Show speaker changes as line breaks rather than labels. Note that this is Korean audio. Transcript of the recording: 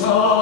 차